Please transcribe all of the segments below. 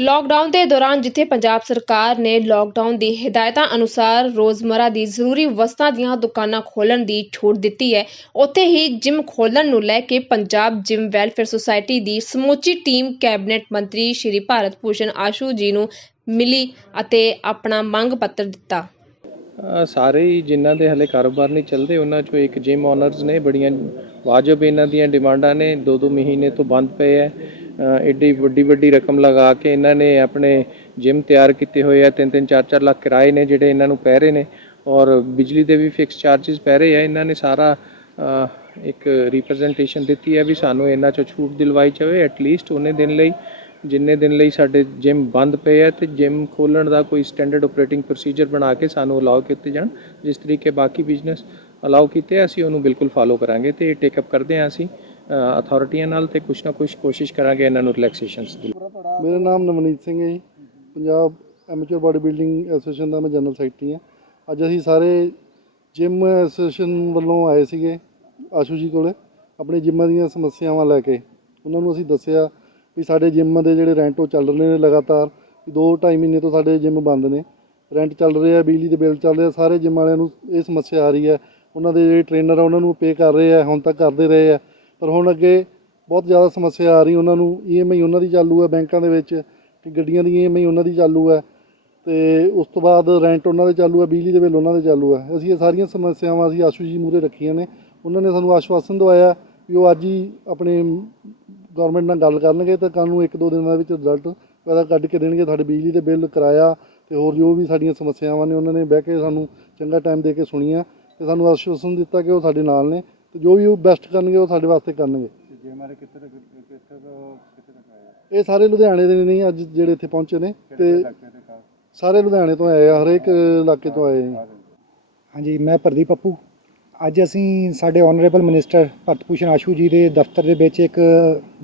Lockdown ਦੇ ਦੌਰਾਨ ਜਿੱਥੇ ਪੰਜਾਬ ਸਰਕਾਰ ਨੇ ਲਾਕਡਾਊਨ ਦੀ ਹਦਾਇਤਾਂ ਅਨੁਸਾਰ ਰੋਜ਼ਮਰਾ ਦੀ ਜ਼ਰੂਰੀ ਵਸਤਾਂ ਦੀਆਂ ਦੁਕਾਨਾਂ ਖੋਲ੍ਹਣ ਦੀ ਛੂਟ ਦਿੱਤੀ ਹੈ, ਉੱਥੇ ਹੀ ਜਿਮ ਖੋਲ੍ਹਣ ਨੂੰ ਲੈ ਕੇ ਪੰਜਾਬ ਜਿਮ ਵੈਲਫੇਅਰ ਸੁਸਾਇਟੀ ਦੀ ਸਮੁੱਚੀ ਟੀਮ ਕੈਬਨਿਟ ਮੰਤਰੀ ਸ਼੍ਰੀ ਭਾਰਤ ਭੂਸ਼ਣ ਆਸ਼ੂ ਜੀ ਨੂੰ ਮਿਲੀ ਅਤੇ ਆਪਣਾ ਮੰਗ ਪੱਤਰ ਦਿੱਤਾ। ਸਾਰੇ ਹੀ ਜਿਨ੍ਹਾਂ ਦੇ ਹਲੇ ਕਾਰੋਬਾਰ ਨਹੀਂ ਚੱਲਦੇ, ਉਹਨਾਂ ਚੋਂ ਇੱਕ ਜਿਮ ਓਨਰਸ ਨੇ, ਬੜੀਆਂ ਵਾਜਬ ਇਹਨਾਂ ਦੀਆਂ ਡਿਮਾਂਡਾਂ ਨੇ ਦੋ ਦੋ ਮਹੀਨੇ ਤੋਂ ਬੰਦ ਪਏ ਐ ਐਡੀ ਵੱਡੀ ਵੱਡੀ ਰਕਮ ਲਗਾ ਕੇ ਇਹਨਾਂ ਨੇ ਆਪਣੇ ਜਿਮ ਤਿਆਰ ਕੀਤੇ ਹੋਏ ਆ, ਤਿੰਨ ਤਿੰਨ ਚਾਰ ਚਾਰ ਲੱਖ ਕਿਰਾਏ ਨੇ ਜਿਹੜੇ ਇਹਨਾਂ ਨੂੰ ਪੈ ਰਹੇ ਨੇ। ਔਰ ਬਿਜਲੀ ਦੇ ਵੀ ਫਿਕਸ ਚਾਰजेस ਪੈ ਰਹੇ ਆ, ਇਹਨਾਂ ਨੇ ਸਾਰਾ ਇੱਕ ਰਿਪਰੈਜ਼ੈਂਟੇਸ਼ਨ ਦਿੱਤੀ ਹੈ ਵੀ ਸਾਨੂੰ ਇਹਨਾਂ ਚੋਂ ਛੂਟ ਦਿਲਵਾਈ ਜਾਵੇ ਐਟ ਲੀਸਟ ਉਹਨੇ ਦਿਨ ਲਈ, ਜਿੰਨੇ ਦਿਨ ਲਈ ਸਾਡੇ ਜਿਮ ਬੰਦ ਪਏ ਆ ਤੇ ਜਿਮ ਖੋਲਣ ਦਾ ਕੋਈ ਸਟੈਂਡਰਡ ਆਪਰੇਟਿੰਗ ਪ੍ਰੋਸੀਜਰ ਬਣਾ ਕੇ ਸਾਨੂੰ ਅਲਾਉ ਕੀਤੇ ਜਾਣ, ਜਿਸ ਤਰੀਕੇ ਬਾਕੀ ਬਿਜ਼ਨਸ ਅਲਾਉ ਕੀਤੇ ਅਸੀਂ ਉਹਨੂੰ ਬਿਲਕੁਲ ਫਾਲੋ ਕਰਾਂਗੇ ਤੇ ਟੇਕ ਅਪ ਕਰਦੇ ਆ ਅਸੀਂ। ਅਥਾਰਟੀਆਂ ਨਾਲ ਤੇ ਕੁਛ ਨਾ ਕੁਛ ਕੋਸ਼ਿਸ਼ ਕਰਾਂਗੇ ਇਹਨਾਂ ਨੂੰ ਰਿਲੈਕਸੇਸ਼ਨਸ ਦੀ ਮੇਰਾ ਨਾਮ ਨਵਨੀਤ ਸਿੰਘ ਹੈ ਜੀ। Punjab amateur body building association ਦਾ ਮੈਂ ਜਨਰਲ ਸੈਕਟਰੀ ਹਾਂ। ਅੱਜ ਅਸੀਂ ਸਾਰੇ ਜਿਮ ਐਸੋਸੀਏਸ਼ਨ ਵੱਲੋਂ ਆਏ ਸੀਗੇ ਆਸ਼ੂ ਜੀ ਕੋਲੇ, ਆਪਣੇ ਜਿੰਮਾਂ ਦੀਆਂ ਸਮੱਸਿਆਵਾਂ ਲੈ ਕੇ। ਉਹਨਾਂ ਨੂੰ ਅਸੀਂ ਦੱਸਿਆ ਵੀ ਸਾਡੇ ਜਿੰਮ ਦੇ ਜਿਹੜੇ ਰੈਂਟ ਉਹ ਚੱਲ ਰਹੇ ਨੇ ਲਗਾਤਾਰ 2-2.5 ਮਹੀਨੇ ਤੋਂ ਸਾਡੇ ਜਿੰਮ ਬੰਦ ਨੇ। ਰੈਂਟ ਚੱਲ ਰਹੇ ਆ ਬਿਜਲੀ ਦੇ ਬਿੱਲ ਚੱਲ ਰਿਹਾ, ਸਾਰੇ ਜਿੰਮ ਵਾਲਿਆਂ ਨੂੰ ਇਹ ਸਮੱਸਿਆ ਆ ਰਹੀ ਹੈ। ਉਹਨਾਂ ਦੇ ਜਿਹੜੇ ਟ੍ਰੇਨਰ ਆ, ਉਹਨਾਂ ਨੂੰ ਪੇ ਕਰ ਰਹੇ ਆ, ਹੁਣ ਤੱਕ ਕਰਦੇ ਰਹੇ ਆ। ਪਰ ਹੁਣ ਅੱਗੇ ਬਹੁਤ ਜ਼ਿਆਦਾ ਸਮੱਸਿਆ ਆ ਰਹੀ, ਉਹਨਾਂ ਨੂੰ ਈਐਮਆਈ ਉਹਨਾਂ ਦੀ ਚਾਲੂ ਹੈ ਬੈਂਕਾਂ ਦੇ ਵਿੱਚ ਤੇ ਗੱਡੀਆਂ ਦੀ ਈਐਮਆਈ ਉਹਨਾਂ ਦੀ ਚਾਲੂ ਹੈ ਤੇ ਉਸ ਤੋਂ ਬਾਅਦ ਰੈਂਟ ਉਹਨਾਂ ਦੇ ਚਾਲੂ ਹੈ ਬਿਜਲੀ ਦੇ ਬਿੱਲ ਉਹਨਾਂ ਦੇ ਚਾਲੂ ਹੈ ਅਸੀਂ ਇਹ ਸਾਰੀਆਂ ਸਮੱਸਿਆਵਾਂ ਅਸੀਂ ਆਸ਼ੂ ਜੀ ਮੂਰੇ ਰੱਖੀਆਂ ਨੇ। ਉਹਨਾਂ ਨੇ ਸਾਨੂੰ ਆਸ਼ਵਾਸਨ ਦਵਾਇਆ ਵੀ ਉਹ ਅੱਜ ਹੀ ਆਪਣੇ ਗਵਰਨਮੈਂਟ ਨਾਲ ਗੱਲ ਕਰਨਗੇ ਤਾਂ ਕੱਲ੍ਹ ਨੂੰ ਇੱਕ ਦੋ ਦਿਨਾਂ ਦੇ ਵਿੱਚ ਰਿਜ਼ਲਟ ਪੈਦਾ ਕੱਢ ਕੇ ਦੇਣਗੇ, ਸਾਡੇ ਬਿਜਲੀ ਦੇ ਬਿੱਲ ਕਿਰਾਇਆ ਤੇ ਹੋਰ ਜੋ ਵੀ ਸਾਡੀਆਂ ਸਮੱਸਿਆਵਾਂ ਨੇ, ਉਹਨਾਂ ਨੇ ਬਹਿ ਕੇ ਸਾਨੂੰ ਚੰਗਾ ਟਾਈਮ ਦੇ ਕੇ ਸੁਣੀਆਂ ਤੇ ਸਾਨੂੰ ਆਸ਼ਵਾਸਨ ਦਿੱਤਾ ਕਿ ਉਹ ਸਾਡੇ ਨਾਲ ਨੇ। ਤੇ ਜੋ ਵੀ ਉਹ ਬੈਸਟ ਕਰਨਗੇ ਉਹ ਸਾਡੇ ਵਾਸਤੇ ਕਰਨਗੇ। ਇਹ ਸਾਰੇ ਲੁਧਿਆਣੇ ਦੇ ਨਹੀਂ ਅੱਜ ਜਿਹੜੇ ਇੱਥੇ ਪਹੁੰਚੇ ਨੇ ਤੇ ਸਾਰੇ ਲੁਧਿਆਣੇ ਤੋਂ ਆਏ ਆ ਹਰੇਕ ਇਲਾਕੇ ਤੋਂ ਆਏ ਆ ਹਾਂਜੀ ਮੈਂ ਪ੍ਰਦੀਪ ਪੱਪੂ। ਅੱਜ ਅਸੀਂ ਸਾਡੇ ਆਨਰੇਬਲ ਮਿਨਿਸਟਰ ਭਰਤ ਭੂਸ਼ਣ ਆਸ਼ੂ ਜੀ ਦੇ ਦਫ਼ਤਰ ਦੇ ਵਿੱਚ ਇੱਕ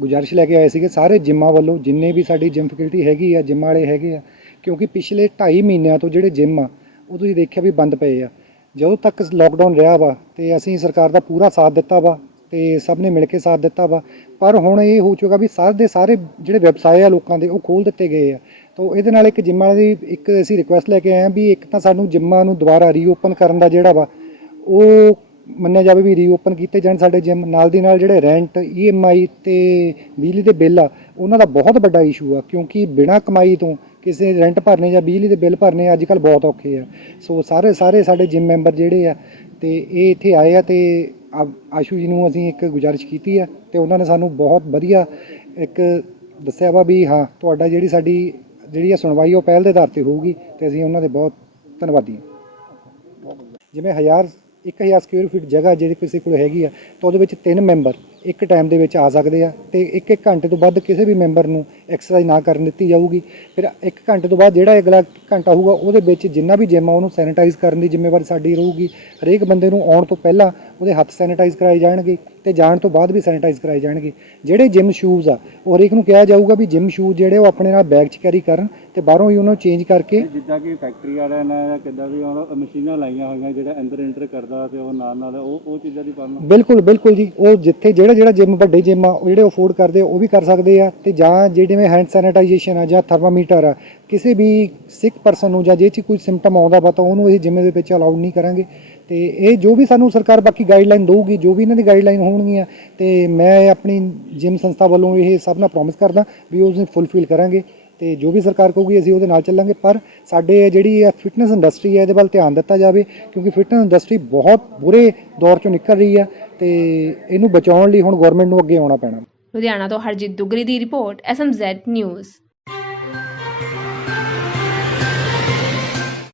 ਗੁਜ਼ਾਰਿਸ਼ ਲੈ ਕੇ ਆਏ ਸੀਗੇ। ਸਾਰੇ ਜਿੰਮਾਂ ਵੱਲੋਂ ਜਿੰਨੇ ਵੀ ਸਾਡੀ ਜਿਮ ਫੈਕਲਟੀ ਹੈਗੀ ਆ ਜਿੰਮ ਵਾਲੇ ਹੈਗੇ ਆ ਕਿਉਂਕਿ ਪਿਛਲੇ 2.5 ਮਹੀਨਿਆਂ ਤੋਂ ਜਿਹੜੇ ਜਿਮ ਆ ਉਹ ਤੁਸੀਂ ਦੇਖਿਆ ਵੀ ਬੰਦ ਪਏ ਆ। ਜਦੋਂ ਤੱਕ ਲੋਕਡਾਊਨ ਰਿਹਾ ਵਾ ਤੇ ਅਸੀਂ ਸਰਕਾਰ ਦਾ ਪੂਰਾ ਸਾਥ ਦਿੱਤਾ ਵਾ ਤੇ ਸਭ ਨੇ ਮਿਲ ਕੇ ਸਾਥ ਦਿੱਤਾ ਵਾ, ਪਰ ਹੁਣ ਇਹ ਹੋ ਚੁੱਕਾ ਵੀ ਸਾਰੇ ਦੇ ਸਾਰੇ ਜਿਹੜੇ ਵਿਵਸਾਏ ਆ ਲੋਕਾਂ ਦੇ ਉਹ ਖੋਲ ਦਿੱਤੇ ਗਏ ਆ। ਤੋਂ ਇਹਦੇ ਨਾਲ ਇੱਕ ਜਿੰਮਾਂ ਦੀ ਇੱਕ ਅਸੀਂ ਰਿਕੁਐਸਟ ਲੈ ਕੇ ਆਏ ਆ ਵੀ ਇੱਕ ਤਾਂ ਸਾਨੂੰ ਜਿੰਮਾਂ ਨੂੰ ਦੁਬਾਰਾ ਰੀਓਪਨ ਕਰਨ ਦਾ ਜਿਹੜਾ ਵਾ, ਉਹ ਮੰਨਿਆ ਜਾਵੇ ਵੀ ਰੀਓਪਨ ਕੀਤੇ ਜਾਣ ਸਾਡੇ ਜਿਮ ਨਾਲ ਦੀ ਨਾਲ ਜਿਹੜੇ ਰੈਂਟ ਈਐਮਆਈ ਤੇ ਬਿਜਲੀ ਦੇ ਬਿੱਲ ਆ, ਉਹਨਾਂ ਦਾ ਬਹੁਤ ਵੱਡਾ ਇਸ਼ੂ ਆ, ਕਿਉਂਕਿ ਬਿਨਾਂ ਕਮਾਈ ਤੋਂ ਕਿਸੇ ਰੈਂਟ ਭਰਨੇ ਜਾਂ ਬਿਜਲੀ ਦੇ ਬਿੱਲ ਭਰਨੇ ਅੱਜ ਕੱਲ ਬਹੁਤ ਔਖੇ ਆ। ਸੋ ਸਾਰੇ ਸਾਰੇ ਸਾਡੇ ਜਿਮ ਮੈਂਬਰ ਜਿਹੜੇ ਆ, ਤੇ ਇਹ ਇੱਥੇ ਆਏ ਆ ਤੇ ਆਸ਼ੂ ਜੀ ਨੂੰ ਅਸੀਂ ਇੱਕ ਗੁਜ਼ਾਰਿਸ਼ ਕੀਤੀ ਆ ਤੇ ਉਹਨਾਂ ਨੇ ਸਾਨੂੰ ਬਹੁਤ ਵਧੀਆ ਇੱਕ ਦੱਸਿਆ ਵਾ ਵੀ ਹਾਂ, ਤੁਹਾਡਾ ਜਿਹੜੀ ਸਾਡੀ ਜਿਹੜੀ ਆ ਸੁਣਵਾਈ ਉਹ ਪਹਿਲ ਦੇ ਆਧਾਰ ਤੇ ਹੋਊਗੀ ਤੇ ਅਸੀਂ ਉਹਨਾਂ ਦੇ ਬਹੁਤ ਧੰਨਵਾਦੀ ਹਾਂ। ਜਿਵੇਂ ਹਜ਼ਾਰ 1000 ਸਕੁਅਰ ਫੀਟ ਜਗ੍ਹਾ ਜਿਹੜੀ ਕਿਸੇ ਕੋਲ ਹੈਗੀ ਆ, ਤਾਂ ਉਹਦੇ ਵਿੱਚ ਤਿੰਨ ਮੈਂਬਰ ਇੱਕ ਟਾਈਮ ਦੇ ਵਿੱਚ ਆ ਸਕਦੇ ਆ ਤੇ ਇੱਕ ਇੱਕ ਘੰਟੇ ਤੋਂ ਵੱਧ ਕਿਸੇ ਵੀ ਮੈਂਬਰ ਨੂੰ ਐਕਸਰਸਾਈਜ਼ ਨਾ ਕਰਨ ਦਿੱਤੀ ਜਾਊਗੀ। ਫਿਰ ਇੱਕ ਘੰਟੇ ਤੋਂ ਬਾਅਦ ਜਿਹੜਾ ਅਗਲਾ ਘੰਟਾ ਹੋਊਗਾ, ਉਹਦੇ ਵਿੱਚ ਜਿੰਨਾ ਵੀ ਜਿਮ ਆ, ਉਹਨੂੰ ਸੈਨੀਟਾਈਜ਼ ਕਰਨ ਦੀ ਜ਼ਿੰਮੇਵਾਰੀ ਸਾਡੀ ਰਹੂਗੀ। ਹਰੇਕ ਬੰਦੇ ਨੂੰ ਆਉਣ ਤੋਂ ਪਹਿਲਾਂ ਉਹਦੇ ਹੱਥ ਸੈਨੀਟਾਈਜ਼ ਕਰਾਏ ਜਾਣਗੇ ਤੇ ਜਾਣ ਤੋਂ ਬਾਅਦ ਵੀ ਸੈਨੀਟਾਈਜ਼ ਕਰਾਏ ਜਾਣਗੇ। ਜਿਹੜੇ ਜਿਮ ਸ਼ੂਜ਼ ਆ ਉਹ ਹਰੇਕ ਨੂੰ ਕਿਹਾ ਜਾਊਗਾ ਵੀ ਜਿਮ ਸ਼ੂਜ਼ ਜਿਹੜੇ ਉਹ ਆਪਣੇ ਨਾਲ ਬੈਗ 'ਚ ਕੈਰੀ ਕਰਨ ਤੇ ਬਾਹਰੋਂ ਹੀ ਉਹਨਾਂ ਨੂੰ ਚੇਂਜ ਕਰਕੇ ਜਿੱਦਾਂ ਕਿ ਫੈਕਟਰੀ ਵਾਲਿਆਂ ਨੇ ਜਾਂ ਕਿੱਦਾਂ ਵੀ ਹੁਣ ਮਸ਼ੀਨਾਂ ਲਾਈਆਂ ਹੋਈਆਂ ਜਿਹੜਾ ਅੰਦਰ ਐਂਟਰ ਕਰਦਾ ਤੇ ਉਹ ਨਾਲ ਨਾਲ ਉਹ ਉਹ ਚੀਜ਼ਾਂ ਦੀ ਪਾਲਣਾ। ਬਿਲਕੁਲ ਬਿਲਕੁਲ ਜੀ। ਉਹ ਜਿੱਥੇ ਜਿਹੜਾ ਜਿਹੜਾ ਜਿਮ ਵੱਡੇ ਜਿਮ ਆ ਉਹ ਜਿਹੜੇ ਅਫੋਰਡ ਕਰਦੇ ਉਹ ਵੀ ਕਰ ਸਕਦੇ ਆ ਤੇ ਜਾਂ ਜਿਹੜੇ ਹੈਂਡ ਸੈਨੀਟਾਈਜੇਸ਼ਨ ਆ ਜਾਂ ਥਰਮਾਮੀਟਰ ਆ ਕਿਸੇ ਵੀ ਸਿਕ ਪਰਸਨ ਨੂੰ ਜਾਂ ਜੇ ਚ ਕੋਈ ਸਿੰਪਟਮ ਆਉਂਦਾ ਵਾ ਤਾਂ ਉਹਨੂੰ ਇਹ ਜਿਮ ਦੇ ਵਿੱਚ ਅਲਾਉਡ ਨਹੀਂ ਕਰਾਂਗੇ। ਤੇ ਇਹ ਜੋ ਵੀ ਸਾਨੂੰ ਸਰਕਾਰ ਬਾਕੀ ਗਾਈਡਲਾਈਨ ਦੇਊਗੀ, ਜੋ ਵੀ ਇਹਨਾਂ ਦੀ ਗਾਈਡਲਾਈਨ ਹੋਣਗੀਆਂ, ਤੇ ਮੈਂ ਆਪਣੀ ਜਿਮ ਸੰਸਥਾ ਵੱਲੋਂ ਇਹ ਸਭ ਨਾਲ ਪ੍ਰੋਮਿਸ ਕਰਦਾ ਵੀ ਉਸ ਨੂੰ ਫੁੱਲਫਿਲ ਕਰਾਂਗੇ ਤੇ ਜੋ ਵੀ ਸਰਕਾਰ ਕਹੂਗੀ ਅਸੀਂ ਉਹਦੇ ਨਾਲ ਚੱਲਾਂਗੇ। ਪਰ ਸਾਡੇ ਜਿਹੜੀ ਇਹ ਫਿਟਨੈਸ ਇੰਡਸਟਰੀ ਹੈ, ਇਹਦੇ ਵੱਲ ਧਿਆਨ ਦਿੱਤਾ ਜਾਵੇ, ਕਿਉਂਕਿ ਫਿਟਨੈਸ ਇੰਡਸਟਰੀ ਬਹੁਤ ਬੁਰੇ ਦੌਰ ਚੋਂ ਨਿਕਲ ਰਹੀ ਹੈ ਤੇ ਇਹਨੂੰ ਬਚਾਉਣ ਲਈ ਹੁਣ ਗਵਰਨਮੈਂਟ ਨੂੰ ਅੱਗੇ ਆਉਣਾ ਪੈਣਾ। ਲੁਧਿਆਣਾ ਤੋਂ ਹਰਜੀਤ ਦੁਗਰੀ ਦੀ ਰਿਪੋਰਟ ਐਸਐਮਜ਼ੈਡ ਨਿਊਜ਼